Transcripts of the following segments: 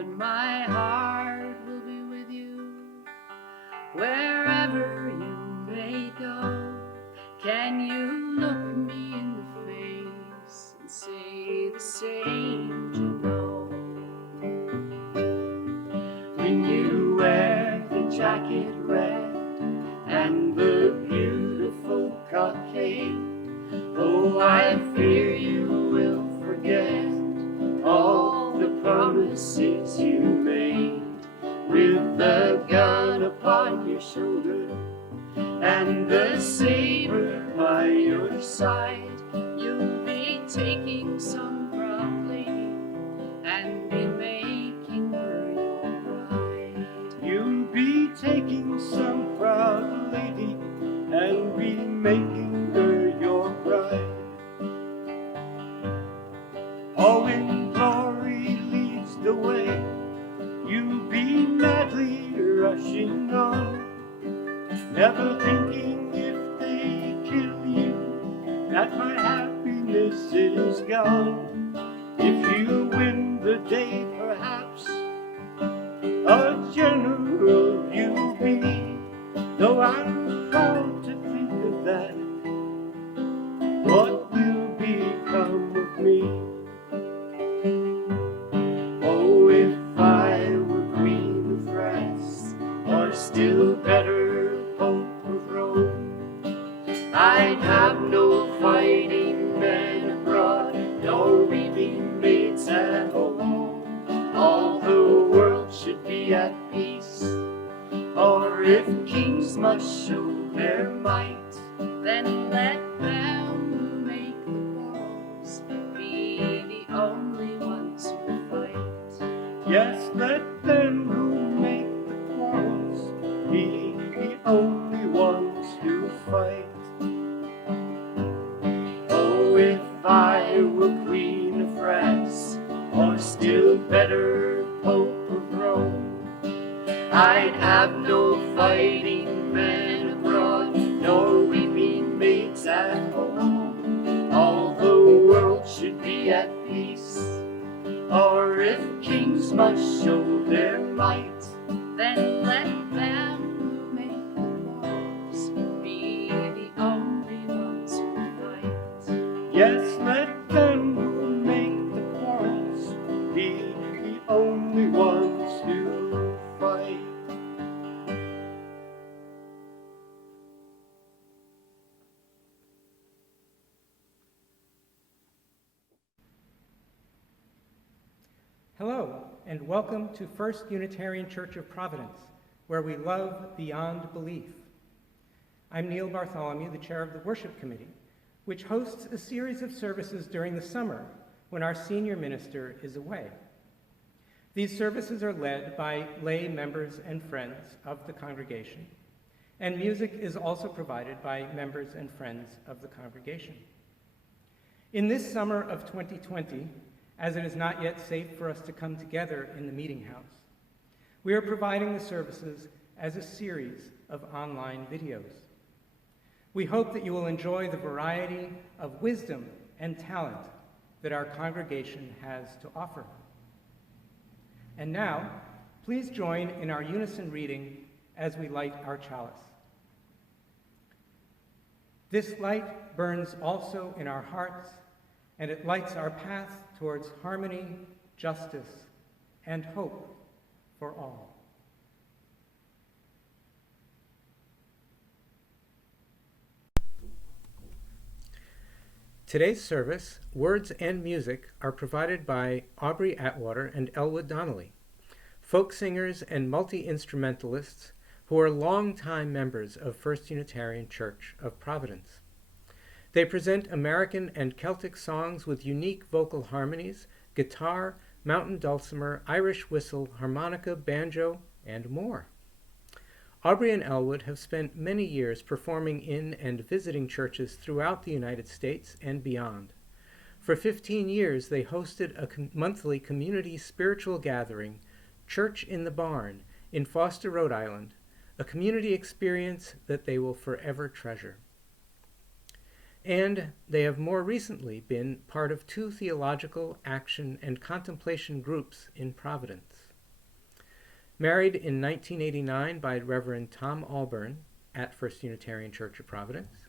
but my heart will be with you wherever you may go. Can you look me in the face and say the same to know? When you wear the jacket red and the beautiful cockade, oh, I fear you will forget all the promises you made. With the gun upon your shoulder and the saber by your side, you'll be taking some proud lady and be making her your bride. You'll be taking some proud lady and be making her your bride. Oh, when glory leads the way, you'll be madly rushing on, never thinking if they kill you that my happiness is gone. If you win the day, perhaps a general you'll be, though I'm proud to think of that. What will become of me? Oh, if I were Queen of France, or still better, Pope of Rome, I'd have no fighting men abroad, nor weeping maids at home. All the world should be at peace, or if kings must show their might, then let them who make the quarrels be the only ones who fight. Yes, let them who make the quarrels be the only ones who fight. Oh, if I were Queen of France, or still better, Pope of Rome, I'd have no fighting men abroad, nor weeping maids at home. All the world should be at peace, or if kings must show their might, then let them who make the laws be the only ones who fight. Yes, let them who make the quarrels be the only ones who fight. Hello, and welcome to First Unitarian Church of Providence, where we love beyond belief. I'm Neil Bartholomew, the chair of the Worship Committee, which hosts a series of services during the summer when our senior minister is away. These services are led by lay members and friends of the congregation, and music is also provided by members and friends of the congregation. In this summer of 2020, as it is not yet safe for us to come together in the meeting house, we are providing the services as a series of online videos. We hope that you will enjoy the variety of wisdom and talent that our congregation has to offer. And now, please join in our unison reading as we light our chalice. This light burns also in our hearts, and it lights our path towards harmony, justice, and hope for all. Today's service, words and music, are provided by Aubrey Atwater and Elwood Donnelly, folk singers and multi-instrumentalists who are longtime members of First Unitarian Church of Providence. They present American and Celtic songs with unique vocal harmonies, guitar, mountain dulcimer, Irish whistle, harmonica, banjo, and more. Aubrey and Elwood have spent many years performing in and visiting churches throughout the United States and beyond. For 15 years, they hosted a monthly community spiritual gathering, Church in the Barn, in Foster, Rhode Island, a community experience that they will forever treasure. And they have more recently been part of 2 theological action and contemplation groups in Providence. Married in 1989 by Reverend Tom Alburn at First Unitarian Church of Providence,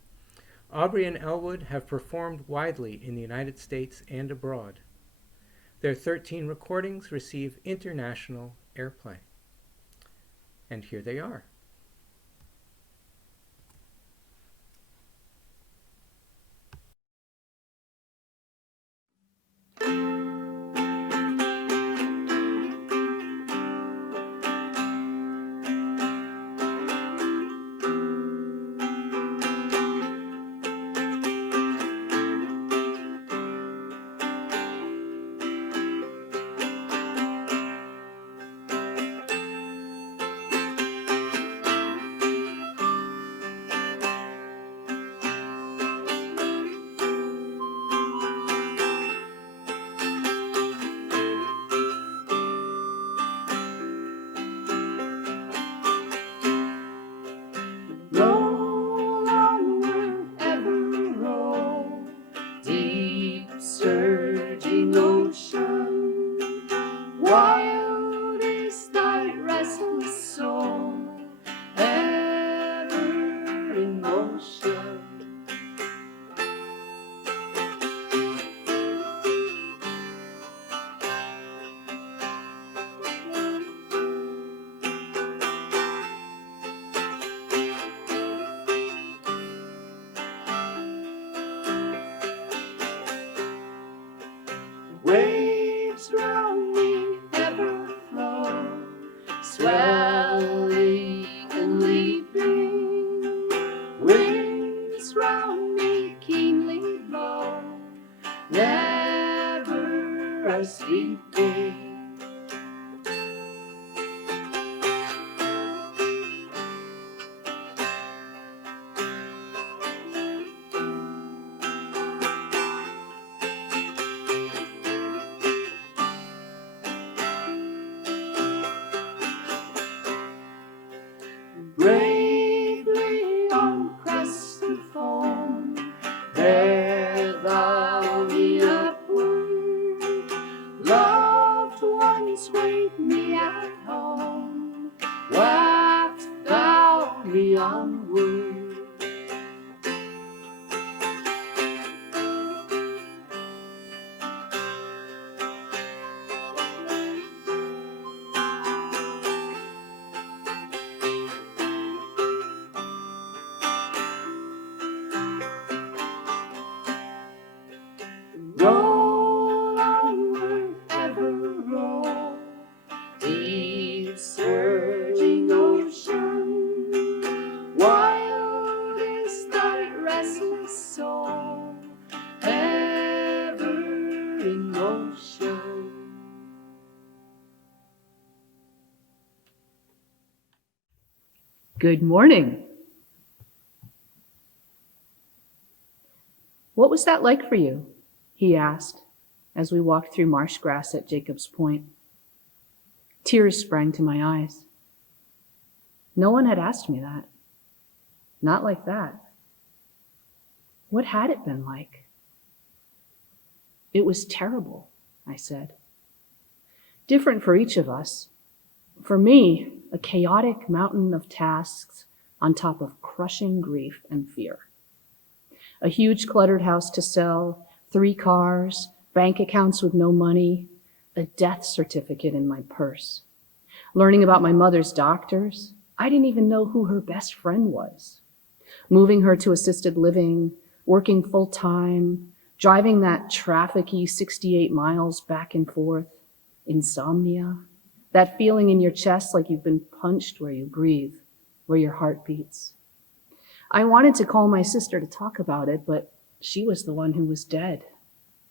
Aubrey and Elwood have performed widely in the United States and abroad. Their 13 recordings receive international airplay. And here they are. Roll onward, ever roll, deep surging ocean. Wild is thy restless soul, ever in motion. Waves round me ever flow, swelling and leaping. Winds round me keenly blow, never are sleeping. Bravely on crest of foam, bear thou me upward. Loved ones wait me at home, waft thou me onward. Roll onward, ever roll, deep surging ocean. Wild is thy restless soul, ever in motion. Good morning. What was that like for you? He asked as we walked through marsh grass at Jacob's Point. Tears sprang to my eyes. No one had asked me that. Not like that. What had it been like? It was terrible, I said. Different for each of us. For me, a chaotic mountain of tasks on top of crushing grief and fear. A huge cluttered house to sell, 3 cars, bank accounts with no money, a death certificate in my purse. Learning about my mother's doctors, I didn't even know who her best friend was. Moving her to assisted living, working full time, driving that trafficy 68 miles back and forth, insomnia, that feeling in your chest like you've been punched where you breathe, where your heart beats. I wanted to call my sister to talk about it, but she was the one who was dead,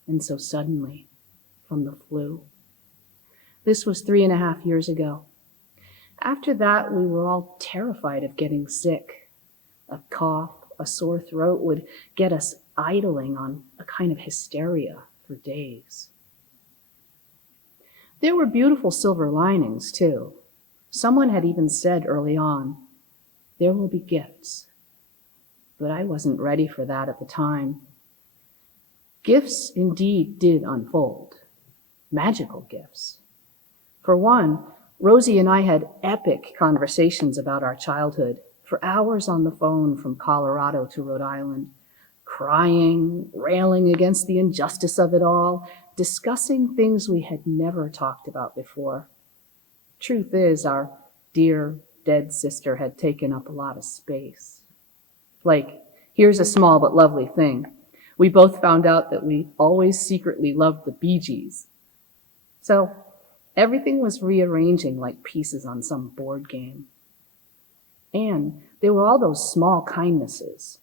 and so suddenly, from the flu. This was 3.5 years ago. After that, we were all terrified of getting sick. A cough, a sore throat would get us idling on a kind of hysteria for days. There were beautiful silver linings, too. Someone had even said early on, there will be gifts. But I wasn't ready for that at the time. Gifts indeed did unfold. Magical gifts. For one, Rosie and I had epic conversations about our childhood for hours on the phone from Colorado to Rhode Island, crying, railing against the injustice of it all, discussing things we had never talked about before. Truth is, our dear dead sister had taken up a lot of space. Like, here's a small but lovely thing. We both found out that we always secretly loved the Bee Gees. So everything was rearranging like pieces on some board game. And there were all those small kindnesses.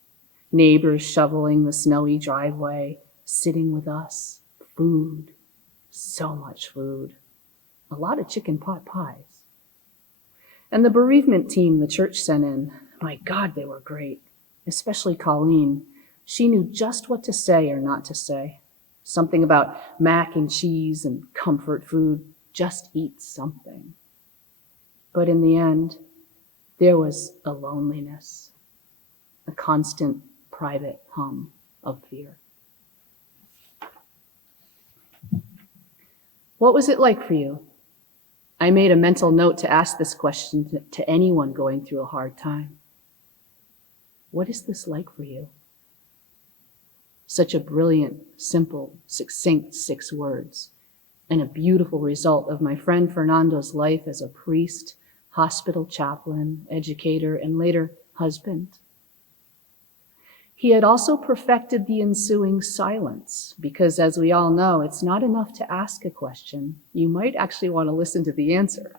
Neighbors shoveling the snowy driveway, sitting with us, food, so much food, a lot of chicken pot pies. And the bereavement team the church sent in, my God, they were great, especially Colleen. She knew just what to say or not to say. Something about mac and cheese and comfort food, just eat something. But in the end, there was a loneliness, a constant private hum of fear. What was it like for you? I made a mental note to ask this question to anyone going through a hard time. What is this like for you? Such a brilliant, simple, succinct 6 words, and a beautiful result of my friend Fernando's life as a priest, hospital chaplain, educator, and later husband. He had also perfected the ensuing silence, because as we all know, it's not enough to ask a question. You might actually want to listen to the answer.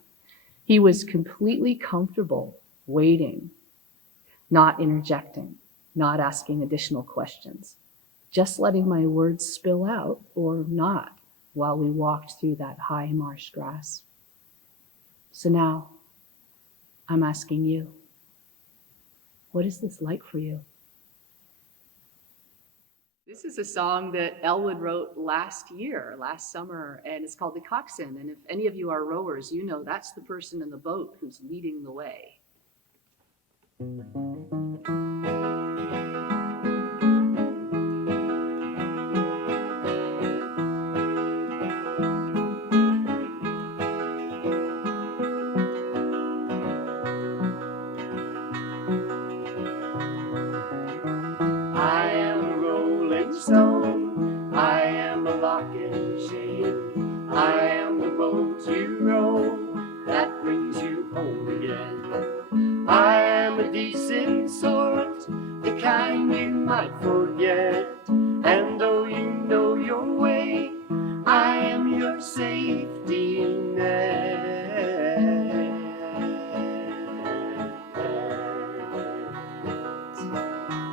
He was completely comfortable waiting, not interjecting, not asking additional questions, just letting my words spill out or not while we walked through that high marsh grass. So now, I'm asking you, what is this like for you? This is a song that Elwood wrote last summer, and it's called The Coxswain. And if any of you are rowers, you know that's the person in the boat who's leading the way. I am a rolling stone, I am a lock and chain, I am the boat you row that brings you home again. I am a decent sort, the kind you might forget, and though you know your way, I am your safety net.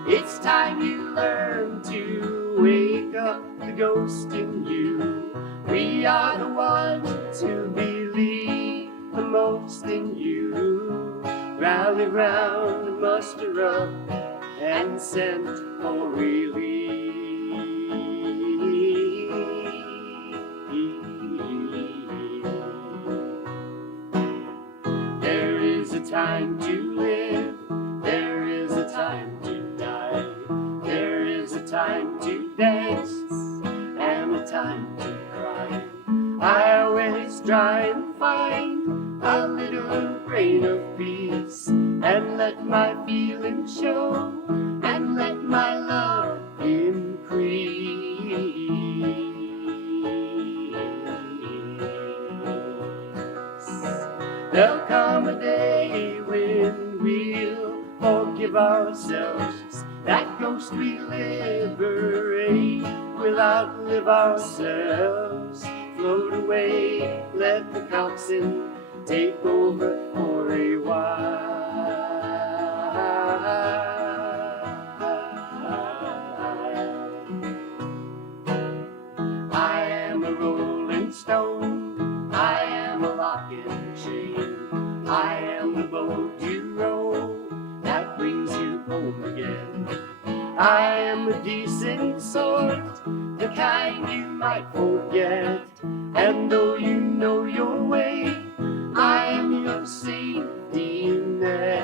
It's time you learn to wake up the ghost in you. We are the ones who believe the most in you. Rally round, muster up, and send for relief. There is a time to live, there is a time to die, there is a time to dance, and a time to cry. I always try and find a little grain of peace, and let my feelings show, and let my love increase. There'll come a day when we'll forgive ourselves. That ghost we liberate will outlive ourselves. Float away, let the coxswain take over for a while. I am a rolling stone, I am a lock and chain, I am the boat you row that brings you home again. I am a decent sort, the kind you might forget, and though you know your way, I am your safety net.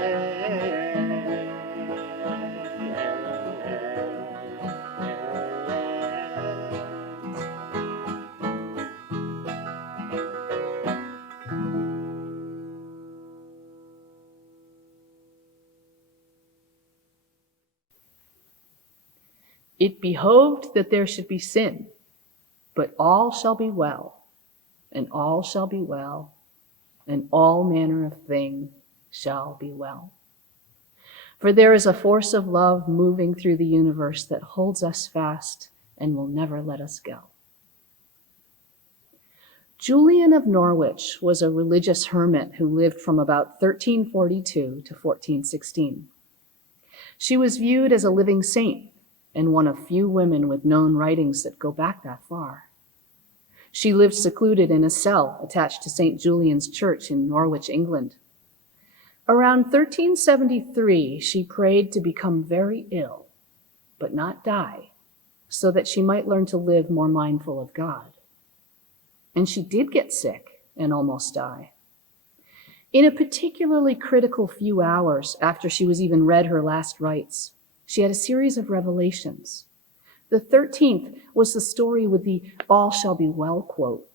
It behoved that there should be sin, but all shall be well, and all shall be well, and all manner of thing shall be well. For there is a force of love moving through the universe that holds us fast and will never let us go. Julian of Norwich was a religious hermit who lived from about 1342 to 1416. She was viewed as a living saint and one of few women with known writings that go back that far. She lived secluded in a cell attached to St. Julian's Church in Norwich, England. Around 1373, she prayed to become very ill, but not die, so that she might learn to live more mindful of God. And she did get sick and almost die. In a particularly critical few hours after she was even read her last rites, she had a series of revelations. The 13th was the story with the "all shall be well" quote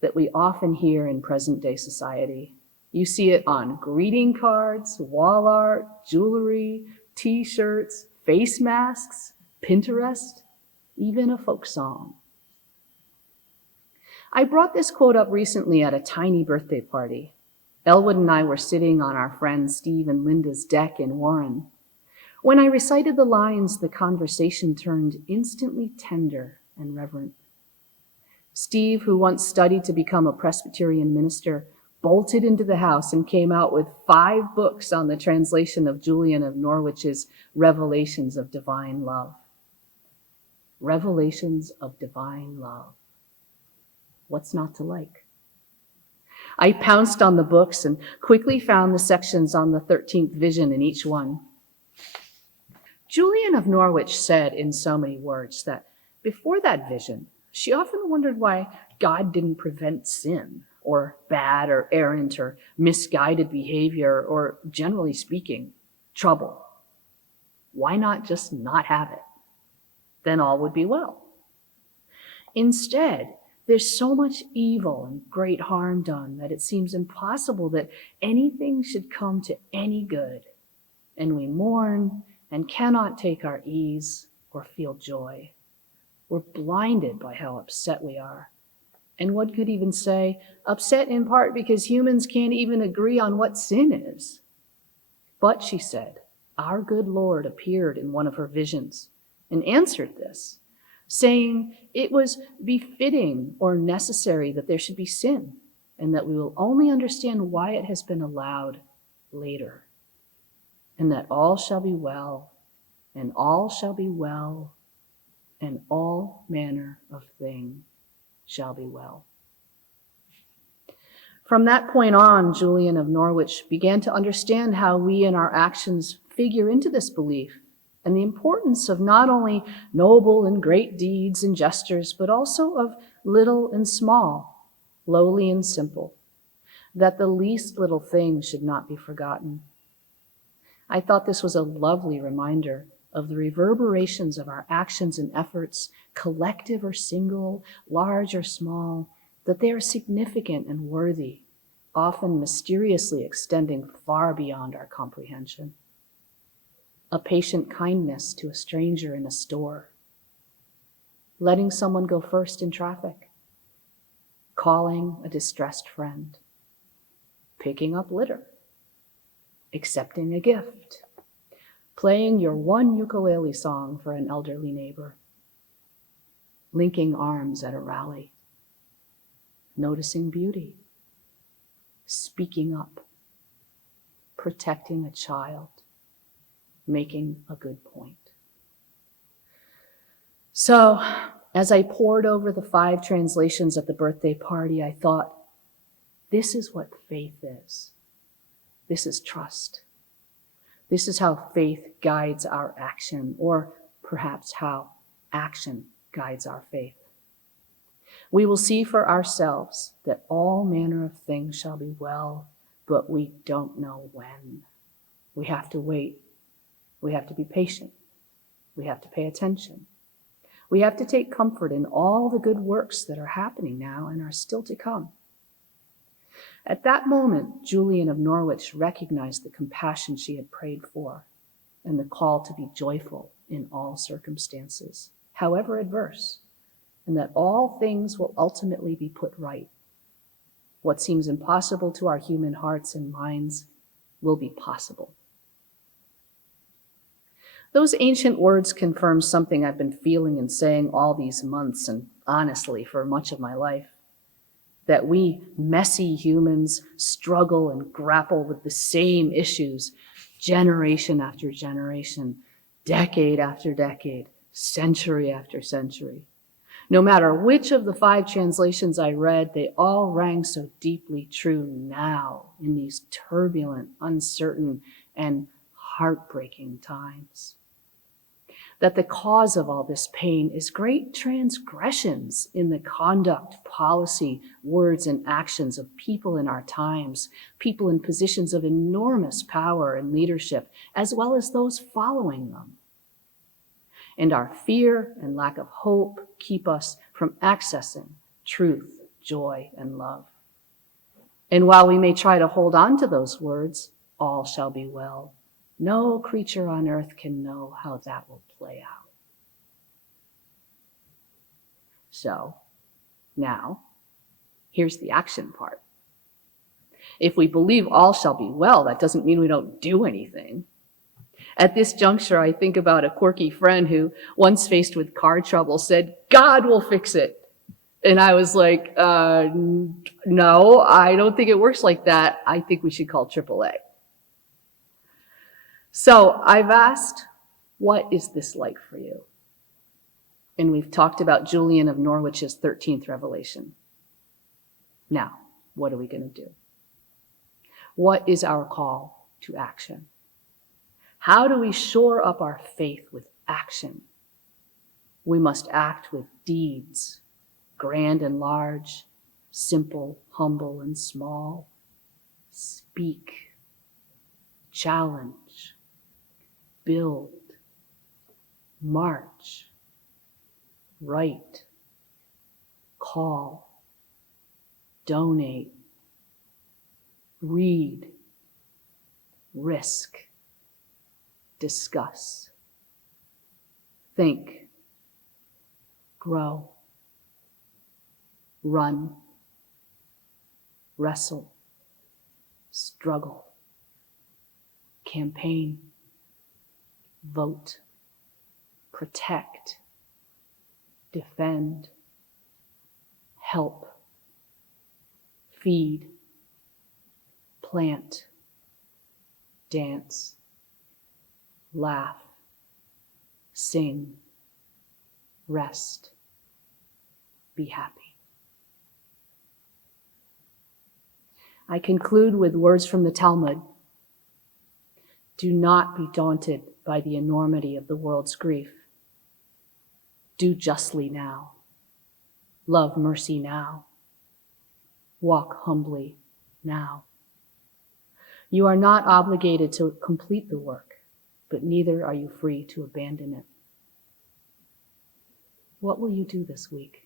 that we often hear in present-day society. You see it on greeting cards, wall art, jewelry, t-shirts, face masks, Pinterest, even a folk song. I brought this quote up recently at a tiny birthday party. Elwood and I were sitting on our friends Steve and Linda's deck in Warren. When I recited the lines, the conversation turned instantly tender and reverent. Steve, who once studied to become a Presbyterian minister, bolted into the house and came out with 5 books on the translation of Julian of Norwich's Revelations of Divine Love. Revelations of Divine Love. What's not to like? I pounced on the books and quickly found the sections on the 13th vision in each one. Julian of Norwich said in so many words that before that vision, she often wondered why God didn't prevent sin, or bad or errant or misguided behavior, or generally speaking, trouble. Why not just not have it? Then all would be well. Instead, there's so much evil and great harm done that it seems impossible that anything should come to any good, and we mourn and cannot take our ease or feel joy. We're blinded by how upset we are. And one could even say, upset in part because humans can't even agree on what sin is. But, she said, our good Lord appeared in one of her visions and answered this, saying it was befitting or necessary that there should be sin, and that we will only understand why it has been allowed later, and that all shall be well, and all shall be well, and all manner of thing shall be well. From that point on, Julian of Norwich began to understand how we and our actions figure into this belief, and the importance of not only noble and great deeds and gestures, but also of little and small, lowly and simple, that the least little thing should not be forgotten. I thought this was a lovely reminder of the reverberations of our actions and efforts, collective or single, large or small, that they are significant and worthy, often mysteriously extending far beyond our comprehension. A patient kindness to a stranger in a store, letting someone go first in traffic, calling a distressed friend, picking up litter, accepting a gift, playing your one ukulele song for an elderly neighbor, linking arms at a rally, noticing beauty, speaking up, protecting a child, making a good point. So, as I pored over the 5 translations at the birthday party, I thought, this is what faith is. This is trust. This is how faith guides our action, or perhaps how action guides our faith. We will see for ourselves that all manner of things shall be well, but we don't know when. We have to wait. We have to be patient. We have to pay attention. We have to take comfort in all the good works that are happening now and are still to come. At that moment, Julian of Norwich recognized the compassion she had prayed for. and the call to be joyful in all circumstances, however adverse, and that all things will ultimately be put right. What seems impossible to our human hearts and minds will be possible. Those ancient words confirm something I've been feeling and saying all these months, and honestly for much of my life, that we messy humans struggle and grapple with the same issues generation after generation, decade after decade, century after century. No matter which of the 5 translations I read, they all rang so deeply true now in these turbulent, uncertain, and heartbreaking times. That the cause of all this pain is great transgressions in the conduct, policy, words, and actions of people in our times, people in positions of enormous power and leadership, as well as those following them. And our fear and lack of hope keep us from accessing truth, joy, and love. And while we may try to hold on to those words, all shall be well, no creature on earth can know how that will play out. So, now, here's the action part. If we believe all shall be well, that doesn't mean we don't do anything. At this juncture, I think about a quirky friend who, once faced with car trouble, said, "God will fix it." And I was like, no, I don't think it works like that. I think we should call AAA. So I've asked, what is this like for you? And we've talked about Julian of Norwich's 13th revelation. Now, what are we going to do? What is our call to action? How do we shore up our faith with action? We must act with deeds, grand and large, simple, humble, and small. Speak, challenge, build, march, write, call, donate, read, risk, discuss, think, grow, run, wrestle, struggle, campaign, vote, protect, defend, help, feed, plant, dance, laugh, sing, rest, be happy. I conclude with words from the Talmud. Do not be daunted by the enormity of the world's grief. Do justly now. Love mercy now. Walk humbly now. You are not obligated to complete the work, but neither are you free to abandon it. What will you do this week?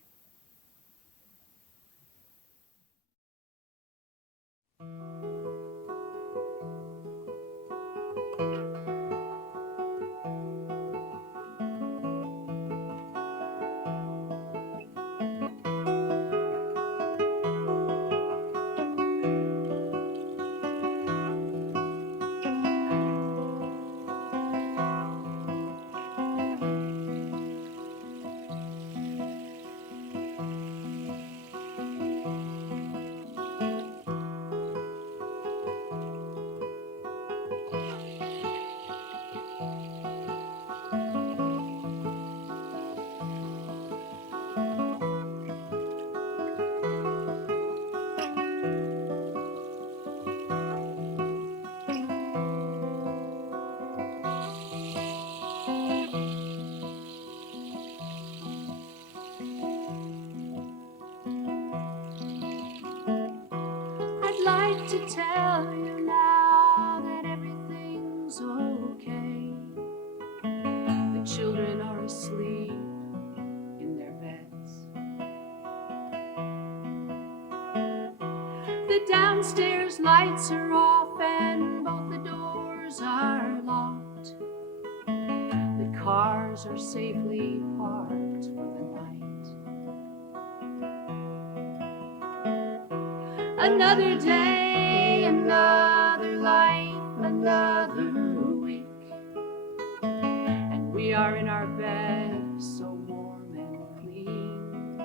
I'd like to tell you now that everything's okay. The children are asleep in their beds. The downstairs lights are off and both the doors are locked. cars are safely parked for the night. Another day, another life, another week, and we are in our bed so warm and clean.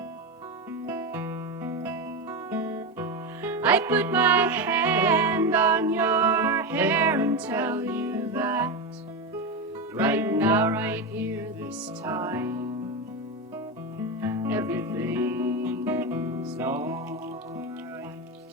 I put my hand on your hair and tell you that right now, right here, this time, everything's all right.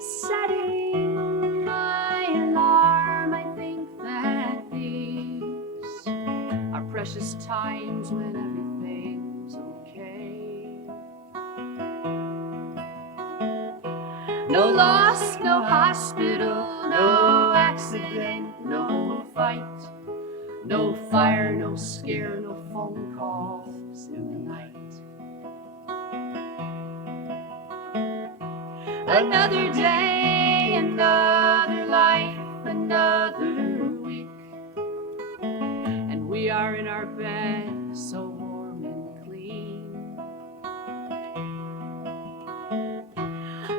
Setting my alarm, I think that these are precious times when everything's okay. No loss, no hospital, no accident, no fight, no fire, no scare, no phone calls in the night. Another day, another life, another week, and we are in our bed so warm and clean.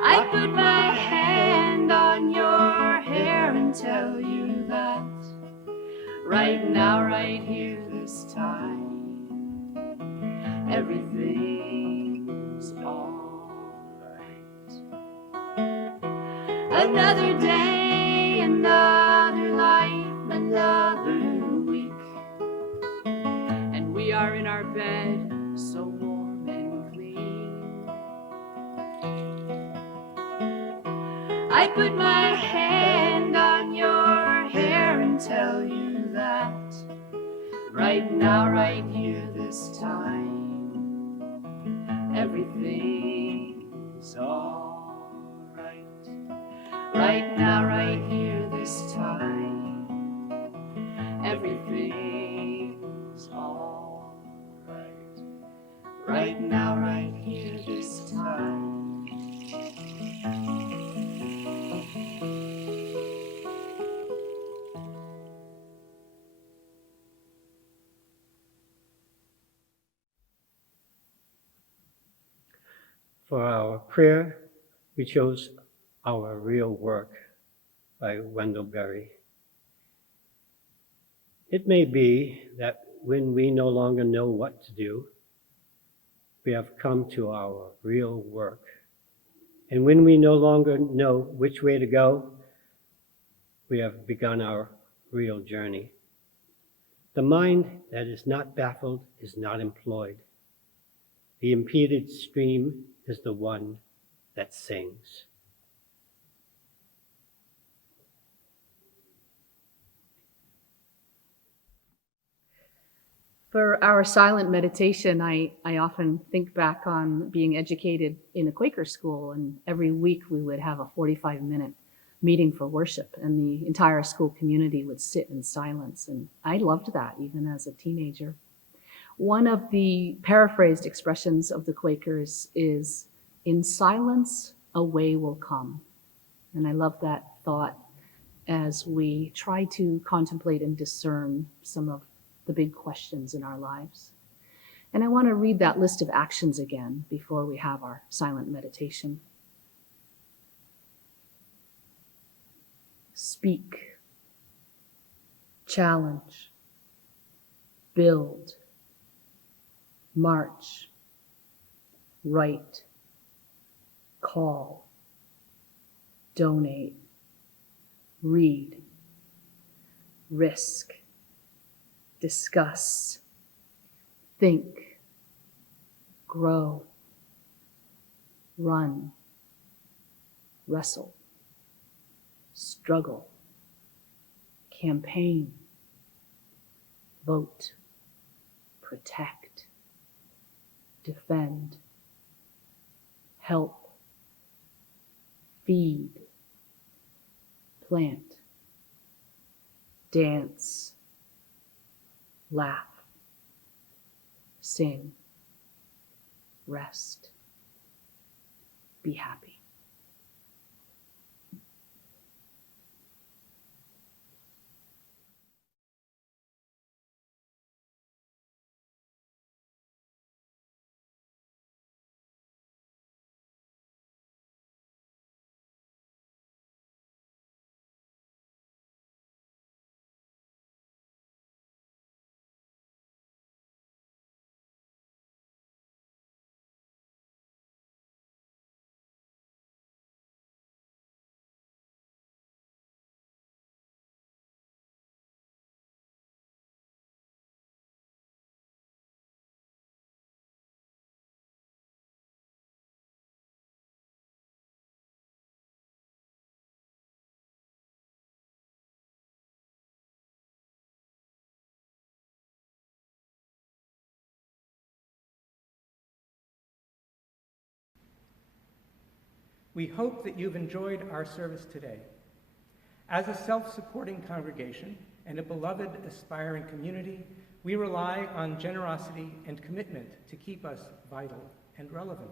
I put my hand on your hair and tell you that right now, right here, this time, everything's all right. Another day, another life, another week, and we are in our bed so warm and clean. I put my hand on your hair and tell you that right now, right here, this time, everything's all right. Right now, right here, this time, everything's all right. Right now, right here, this time. For our prayer, we chose Our Real Work by Wendell Berry. It may be that when we no longer know what to do, we have come to our real work. And when we no longer know which way to go, we have begun our real journey. The mind that is not baffled is not employed. The impeded stream is the one that sings. For our silent meditation, I often think back on being educated in a Quaker school, and every week we would have a 45-minute meeting for worship, and the entire school community would sit in silence, and I loved that even as a teenager. One of the paraphrased expressions of the Quakers is, "In silence, a way will come." And I love that thought as we try to contemplate and discern some of the big questions in our lives. And I want to read that list of actions again before we have our silent meditation. Speak, challenge, build, march, write, call, donate, read, risk, discuss, think, grow, run, wrestle, struggle, campaign, vote, protect, defend, help, feed, plant, dance, laugh, sing, rest, be happy. We hope that you've enjoyed our service today. As a self-supporting congregation and a beloved, aspiring community, we rely on generosity and commitment to keep us vital and relevant.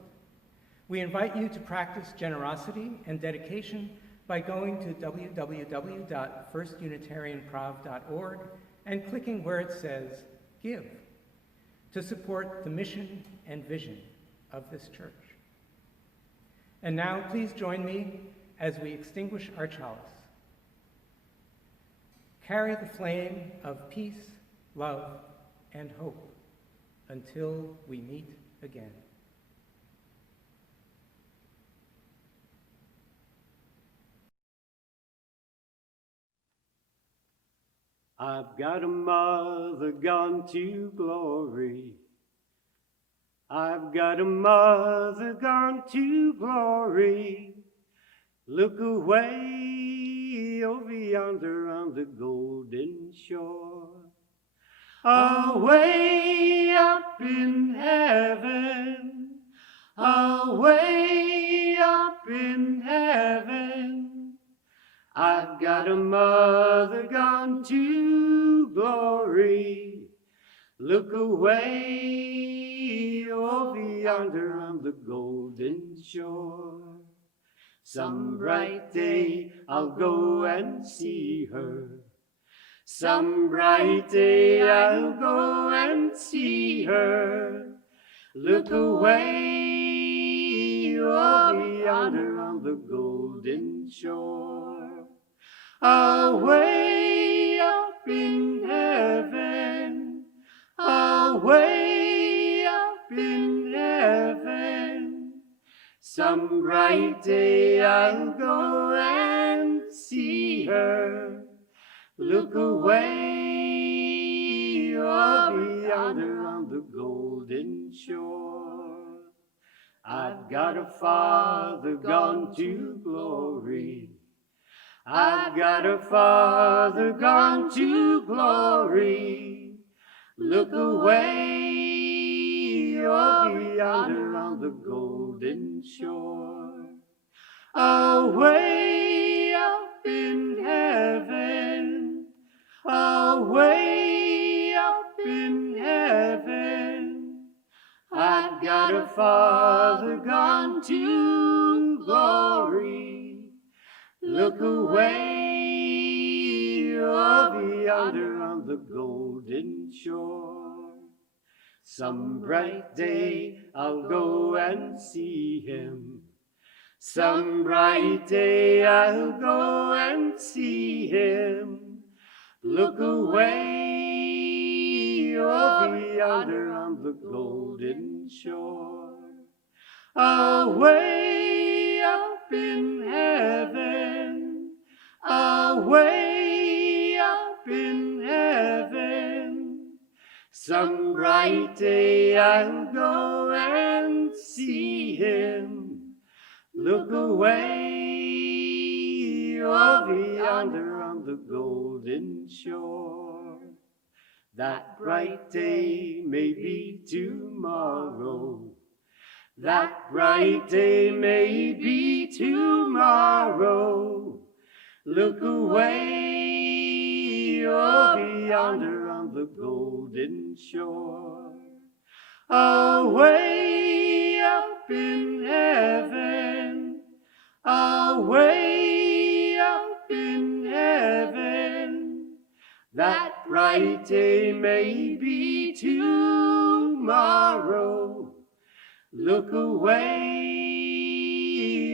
We invite you to practice generosity and dedication by going to www.firstunitarianprov.org and clicking where it says Give to support the mission and vision of this church. And now please join me as we extinguish our chalice. Carry the flame of peace, love, and hope until we meet again. I've got a mother gone to glory. I've got a mother gone to glory. Look away over yonder on the golden shore. Away up in heaven, away up in heaven. I've got a mother gone to glory. Look away over yonder on the golden shore. Some bright day I'll go and see her. Some bright day I'll go and see her. Look away over yonder on the golden shore. Away up in heaven, away up in heaven. Some bright day I'll go and see her. Look away over yonder on the golden shore. I've got a father gone to glory. I've got a father gone to glory. Look away over yonder on the golden shore. Away up in heaven, away up in heaven. I've got a father gone to glory. Look away over yonder on the golden shore. Some bright day I'll go and see him. Some bright day I'll go and see him. Look away over yonder on the golden shore. Away up in heaven, away up in heaven. Some bright day I'll go and see him. Look away over yonder on the golden shore. That bright day may be tomorrow. That bright day may be tomorrow. Look away over yonder on the golden shore. Away up in heaven, away up in heaven. That bright day may be tomorrow. Look away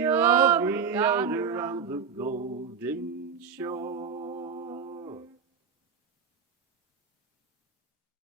over yonder on the golden shore.